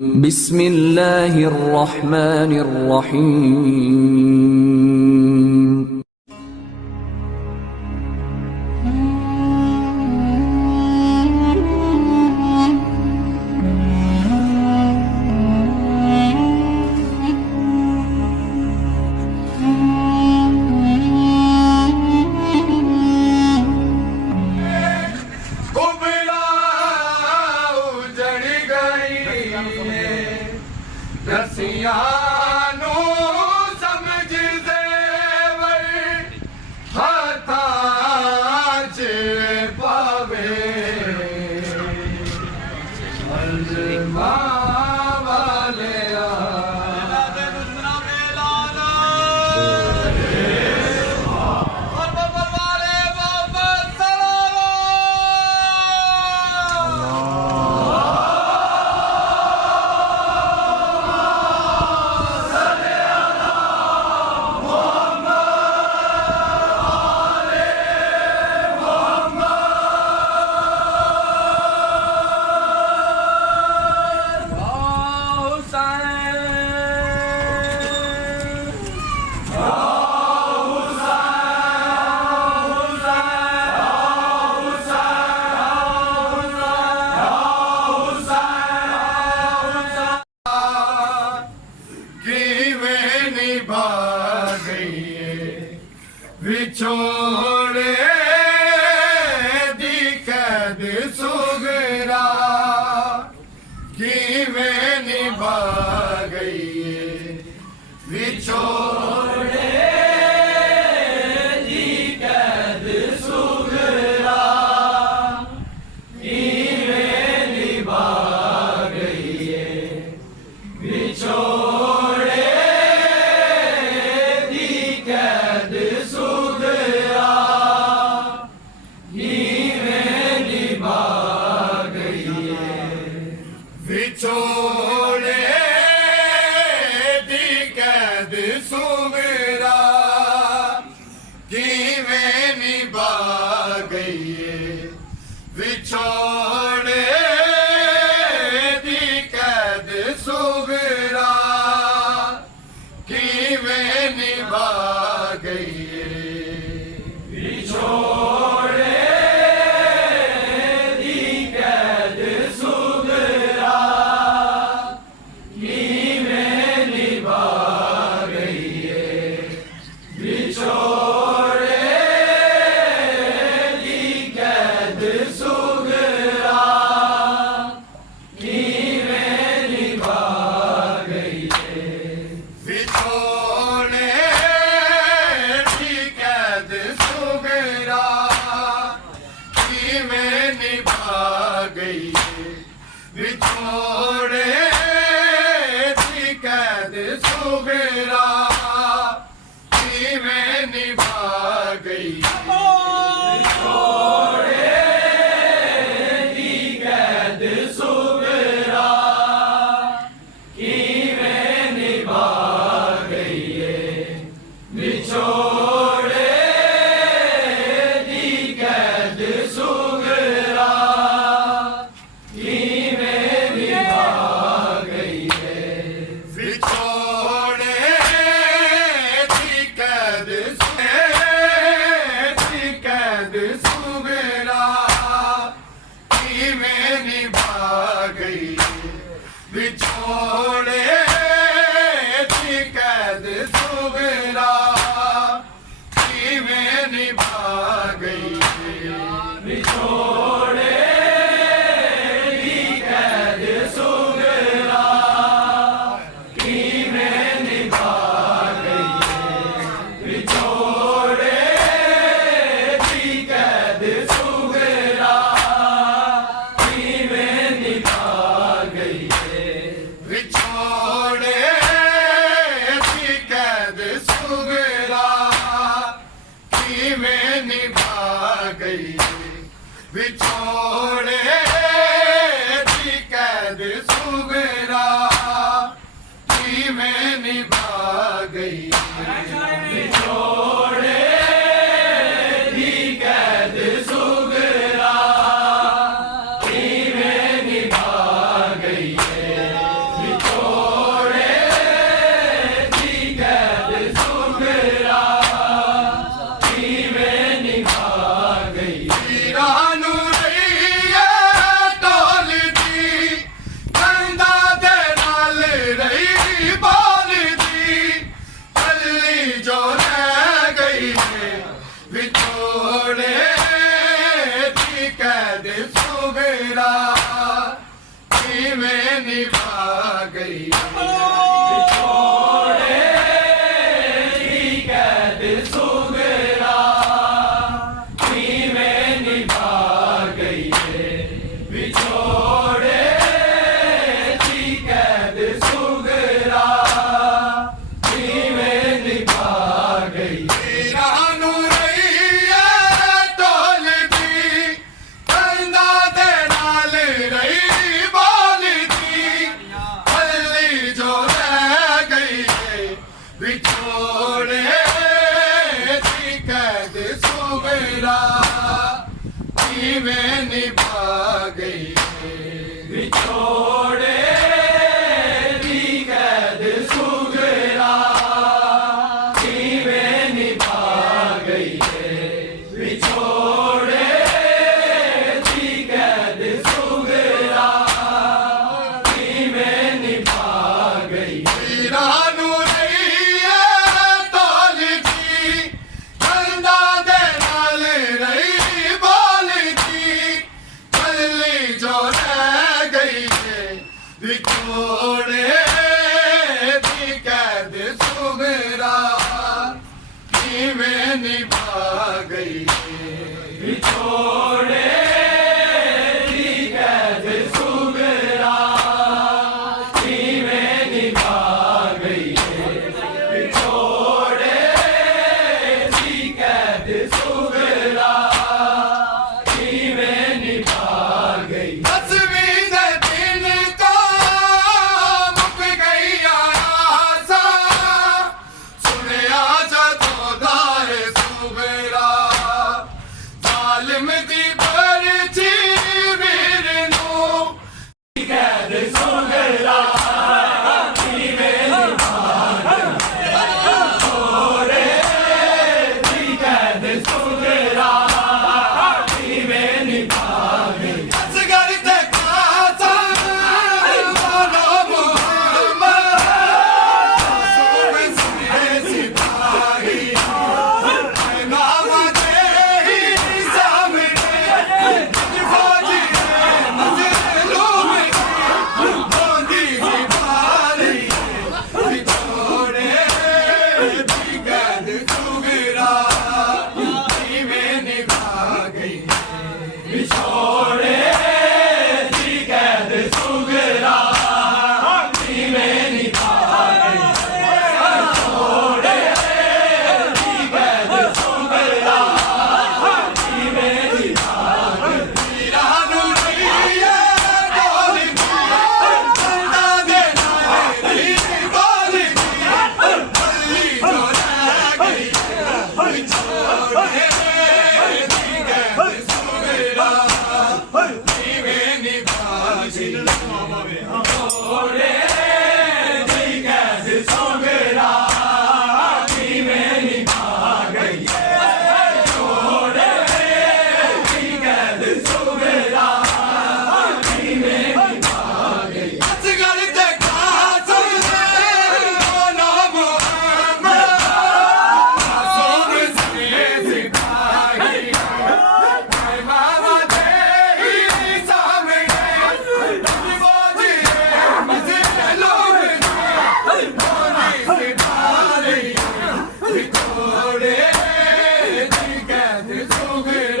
بسم الله الرحمن الرحيم रसियां नू समझदे वई हथां च पावे अल्लाह वालिया विछोड़े दी कैद सुगरा किवें निभा गई विछोड़े दी कैद सुगरा किवें निभा गई विछोड़े दी कैद विछोड़े दी कैद सुगरा किवें निभा गई विछोड़े दी कैद सुगरा किवें निभा गई विछोड़े विछोड़े दी कैद सुगरा किवें निभा गई विछोड़े दी कैद सुगरा किवें निभा गई विछोड़े दी कैद सुगरा विछोड़े दी कैद सुगरा किवें निभा गई विछोड़े दी कैद सुगरा किवें निभा गई विछोड़े दी कैद सुगरा किवें निभा गई विछोड़े दी कैद सुगरा किवें निभा गई विछोड़े दी कैद सुगरा किवें निभा गई विछोड़े दी कैद सुगरा किवें निभा गई ਨਿਭਾ ਗਈ ਵੀਰਾਂ ਨੂੰ ਰਹੀਏ ਢੋਲਦੀ ਕੰਧਾਂ ਦੇ ਨਾਲ ਰਹੀ ਬੋਲਦੀ ਹੱਲੀ ਜੋ ਰਹਿ ਗਈ ਏ ਵਿਛੋੜੇ ਦੀ ਕੈਦ ਸੁਗਰਾ ਕਿਵੇਂ ਨਿਭਾ ਗਈ ਏ ਵਿਛੋੜੇ ਦੀ ਕੈਦ ਸੁਗਰਾ ਕਿਵੇਂ ਨਿਭਾ ਗਈ ਏ ਵਿਛੋੜੇ ਦੀ ਕੈਦ ਸੁਗਰਾ ਕਿਵੇਂ ਨਿਭਾ ਗਈ ਵੀਰਾਂ ਨੂੰ ਰਹੀਏ ਢੋਲਦੀ ਕੰਧਾਂ ਦੇ ਨਾਲ ਰਹੀ ਬੋਲਦੀ ਹੱਲੀ ਜੋ ਰਹਿ ਗਈ ਏ ਵਿਛੋੜੇ ਦੀ ਕੈਦ ਸੁਗਰਾ ਕਿਵੇਂ ਨਿਭਾ ਗਈ ਏ ਵਿਛੋੜੇ ਦੀ ਕੈਦ ਸੁਗਰਾ ਕਿਵੇਂ ਨਿਭਾ ਗਈ ਏ ਵਿਛੋੜੇ ਦੀ ਕੈਦ ਸੁਗਰਾ ਕਿਵੇਂ ਨਿਭਾ ਗਈ ਦਸਵੀਂ ਦੇ ਦਿਨ ਤਾਂ ਮੁੱਕ ਗਈਆਂ ਆਸਾਂ ਸੁਣਿਆ ਜਦੋਂ ਦਾਏ ਸੁਗਰਾ ਜ਼ਾਲਿਮ ਦੀ ਪਰਚੀ ਵੀਰ ਨੂੰ ਕੈਦ ਸੁਗਰਾ ਕਿਵੇਂ ਨਿਭਾ ਗਈ ਦੀ ਕੈਦ ਸੁਗਰਾ ਕਿਵੇਂ ਨਿਭਾ ਗਈ ਅਸਗਰ ਤੇ ਕਾਸਮ ਮੋਲਾ ਮੁਹੰਮਦ ਸੋਹਣੇ ਸੁਨੇ ਸਿਪਾਹੀ ਨਾਮ ਦੇ ਹੀ ਸਾਹਮਣੇ ਫੌਜੀ ਮਜ਼ਲੂਮ ਬੋਂਦੀ ਸਿਪਾਹੀ ਵਿਛੋੜੇ ਦੀ ਕੈਦ ਸੁਗਰਾ ਕਿਵੇਂ ਨਿਭਾ ਗਈ ਵਿਛੋੜੇ ਦੀ ਕੈਦ ਸੁਗਰਾ ਕਿਵੇਂ ਨਿਭਾ ਗਈ ਵਿਛੋੜੇ ਦੀ ਕੈਦ ਸੁਗਰਾ ਕਿਵੇਂ ਨਿਭਾ ਗਈ ਵੀਰਾਂ ਨੂੰ ਰਹੀਏ ਢੋਲਦੀ ਕੰਧਾਂ ਦੇ ਨਾਲ ਰਹੀ ਬੋਲਦੀ ਹੱਲੀ ਜੋ ਰਹਿ ਗਈ ਵਿਛੋੜੇ ਦੀ ਕੈਦ ਸੁਗਰਾ ਕਿਵੇਂ ਨਿਭਾ ਗਈ ਵਿਛੋੜੇ ਦੀ ਕੈਦ ਸੁਗਰਾ ਕਿਵੇਂ ਨਿਭਾ ਗਈ ਵਿਛੋੜੇ ਦੀ ਕੈਦ ਸੁਗਰਾ ਕਿਵੇਂ ਨਿਭਾ ਗਈ ਅਸਗਰ ਤੇ ਕਾਸਮ ਮੋਲਾ ਮੁਹੰਮਦ ਸੋਹਣੇ ਸੁਨੇ ਸਿਪਾਹੀ ਮਾਵਾ ਦੇ ਹੀ ਸਾਹਮਣੇ ਫੌਜੀ ਮਜ਼ਲੂਮ ਬੋਂਦੀ ਸਿਪਾਹੀ ਵਿਛੋੜੇ ਦੀ ਕੈਦ ਸੁਗਰਾ